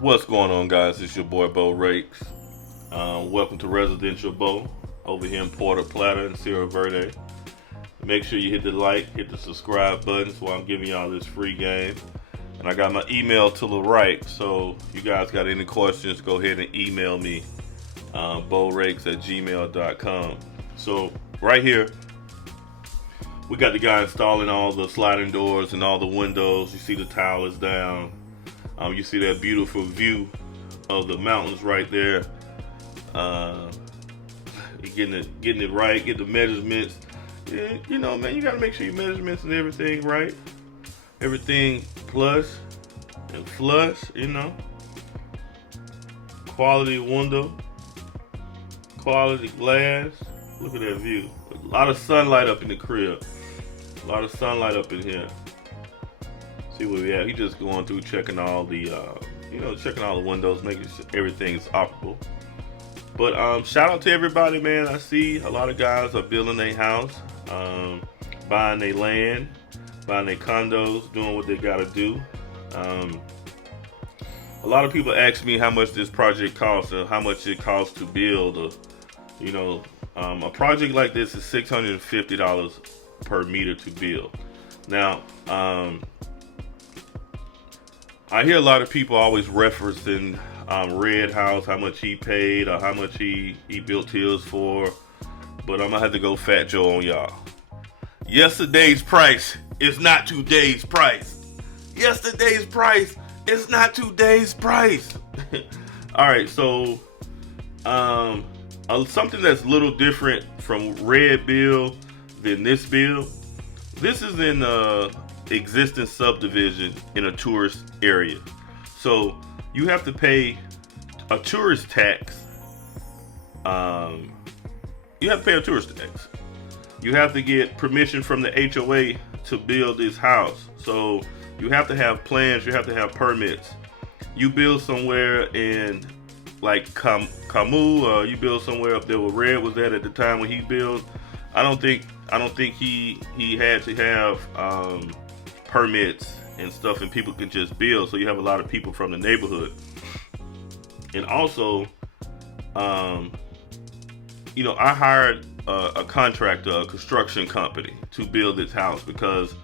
What's going on, guys? It's your boy Beau Rakes. Welcome to Residential Beau over here in Puerto Plata and Sierra Verde. Make sure you hit the like, hit the subscribe button while I'm giving y'all this free game. And I got my email to the right, so if you guys got any questions, go ahead and email me, beaurakes@gmail.com. So right here, we got the guy installing all the sliding doors and all the windows. You see the tile is down. You see that beautiful view of the mountains right there. Getting it right, get the measurements. Yeah, you know, man, you gotta make sure your measurements and everything right. Everything plush and flush, you know. Quality window, quality glass. Look at that view. A lot of sunlight up in the crib. A lot of sunlight up in here. See where we at. He just going through checking all the, checking all the windows, making sure everything is operable. But shout out to everybody, man. I see a lot of guys are building their house, buying their land, buying their condos, doing what they gotta do. A lot of people ask me how much this project costs or how much it costs to build. A project like this is $650 per meter to build. Now, I hear a lot of people always referencing Red House, how much he paid or how much he built his for, but I'm gonna have to go Fat Joe on y'all. Yesterday's price is not today's price. Yesterday's price is not today's price. All right, so something that's a little different from Red Bill than this bill. This is in existing subdivision in a tourist area, so you have to pay a tourist tax. You have to pay a tourist tax. You have to get permission from the HOA to build this house, so you have to have plans, you have to have permits. You build somewhere in like Camus, you build somewhere up there where Red was at the time when he built. I don't think he had to have permits and stuff, and people can just build. So you have a lot of people from the neighborhood, and also, I hired a contractor, a construction company, to build this house because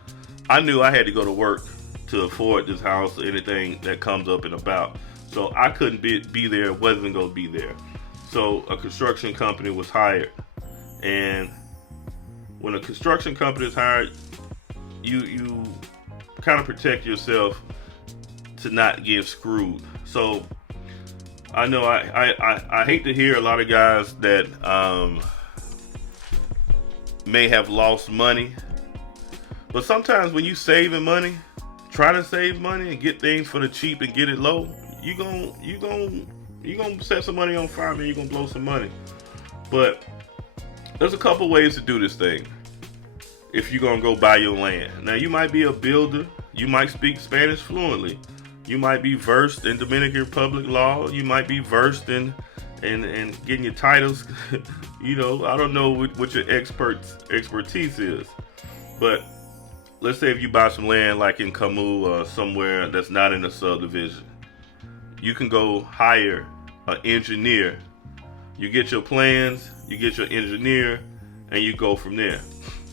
I knew I had to go to work to afford this house or anything that comes up and about. So I couldn't be there, wasn't going to be there. So a construction company was hired, and when a construction company is hired, you kind of protect yourself to not get screwed. So I know I hate to hear a lot of guys that may have lost money, but sometimes when you saving money, try to save money and get things for the cheap and get it low, you gonna set some money on fire, man. You're gonna blow some money. But there's a couple ways to do this thing if you're gonna go buy your land. Now, you might be a builder, you might speak Spanish fluently, you might be versed in Dominican Republic law, you might be versed in getting your titles. I don't know what your expertise is, but let's say if you buy some land like in Camus or somewhere that's not in a subdivision, you can go hire an engineer. You get your plans, you get your engineer, and you go from there.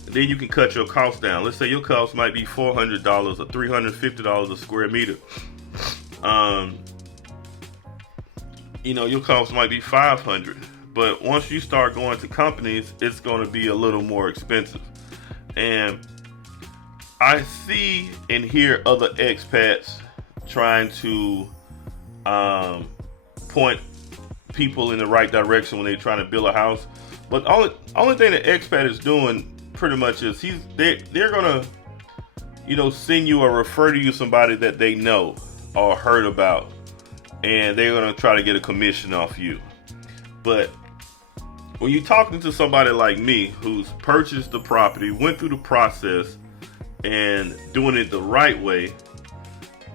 Then you can cut your cost down. Let's say your cost might be $400 or $350 a square meter. Your cost might be $500. But once you start going to companies, it's going to be a little more expensive. And I see and hear other expats trying to point people in the right direction when they're trying to build a house. But only thing the expat is doing pretty much is they're gonna send you or refer to you somebody that they know or heard about, and they're gonna try to get a commission off you. But when you're talking to somebody like me who's purchased the property, went through the process, and doing it the right way,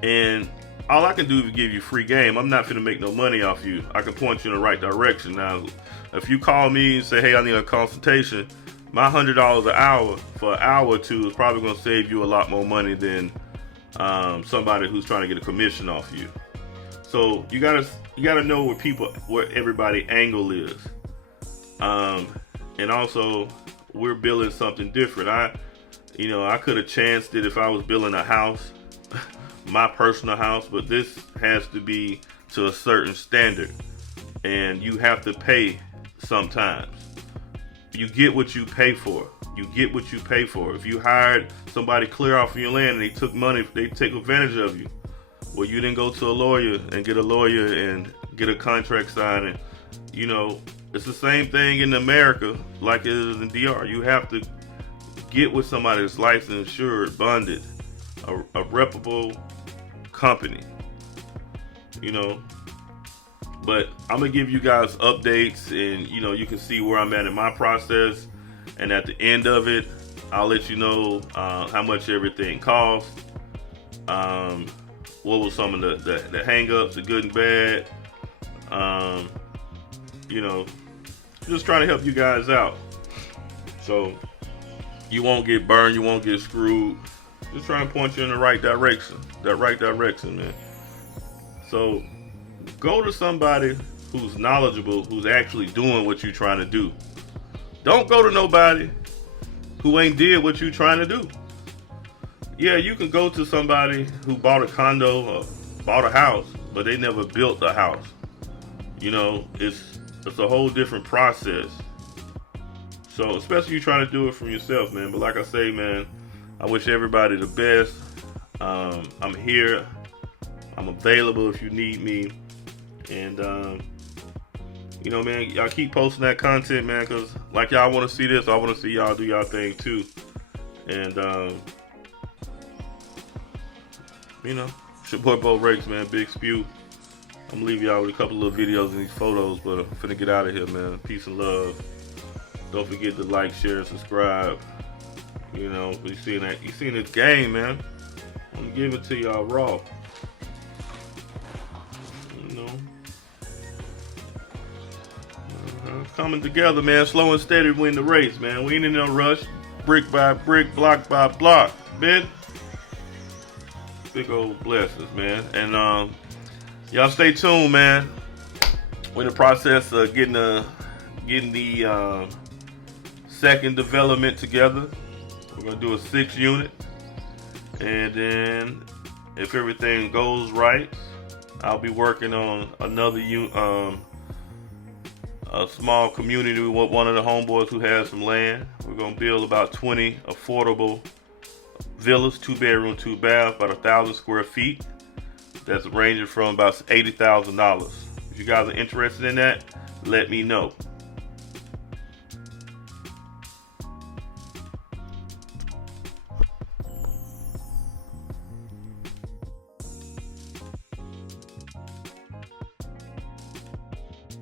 and all I can do is give you free game. I'm not going to make no money off you. I can point you in the right direction. Now, if you call me and say, hey, I need a consultation, my $100 an hour for an hour or two is probably going to save you a lot more money than somebody who's trying to get a commission off you. So you gotta know where everybody angle is. And also we're building something different. I could have chanced it if I was building a house, my personal house, but this has to be to a certain standard, and you have to pay sometimes. You get what you pay for. You get what you pay for. If you hired somebody clear off of your land and they took money, they take advantage of you. Well, you didn't go to a lawyer and get a lawyer and get a contract signed. And, it's the same thing in America like it is in DR. You have to get with somebody that's licensed, insured, bonded, a reputable company. But I'm gonna give you guys updates, and you can see where I'm at in my process. And at the end of it, I'll let you know how much everything costs. What was some of the hang-ups, the good and bad. Just trying to help you guys out, so you won't get burned, you won't get screwed. Just trying to point you in the right direction, man. So go to somebody who's knowledgeable, who's actually doing what you're trying to do. Don't go to nobody who ain't did what you're trying to do. Yeah, you can go to somebody who bought a condo or bought a house, but they never built a house. It's a whole different process. So especially you trying to do it from yourself, man. But like I say, man, I wish everybody the best. I'm here. I'm available if you need me. And man, y'all keep posting that content, man, because like y'all want to see this, I want to see y'all do y'all thing too. And it's your boy Beau Rakes, man. Big spew. I'm gonna leave y'all with a couple of videos and these photos, but I'm finna get out of here, man. Peace and love. Don't forget to like, share, and subscribe. But you seen this game, man. I'm gonna give it to y'all raw. Coming together, man. Slow and steady win the race, man. We ain't in no rush. Brick by brick, block by block, man. Big old blessings, man. And y'all stay tuned, man. We're in the process of getting the second development together. We're gonna do a 6 unit, and then if everything goes right, I'll be working on another a small community with one of the homeboys who has some land. We're gonna build about 20 affordable villas, 2-bedroom, 2-bath, about 1,000 square feet. That's ranging from about $80,000. If you guys are interested in that, let me know.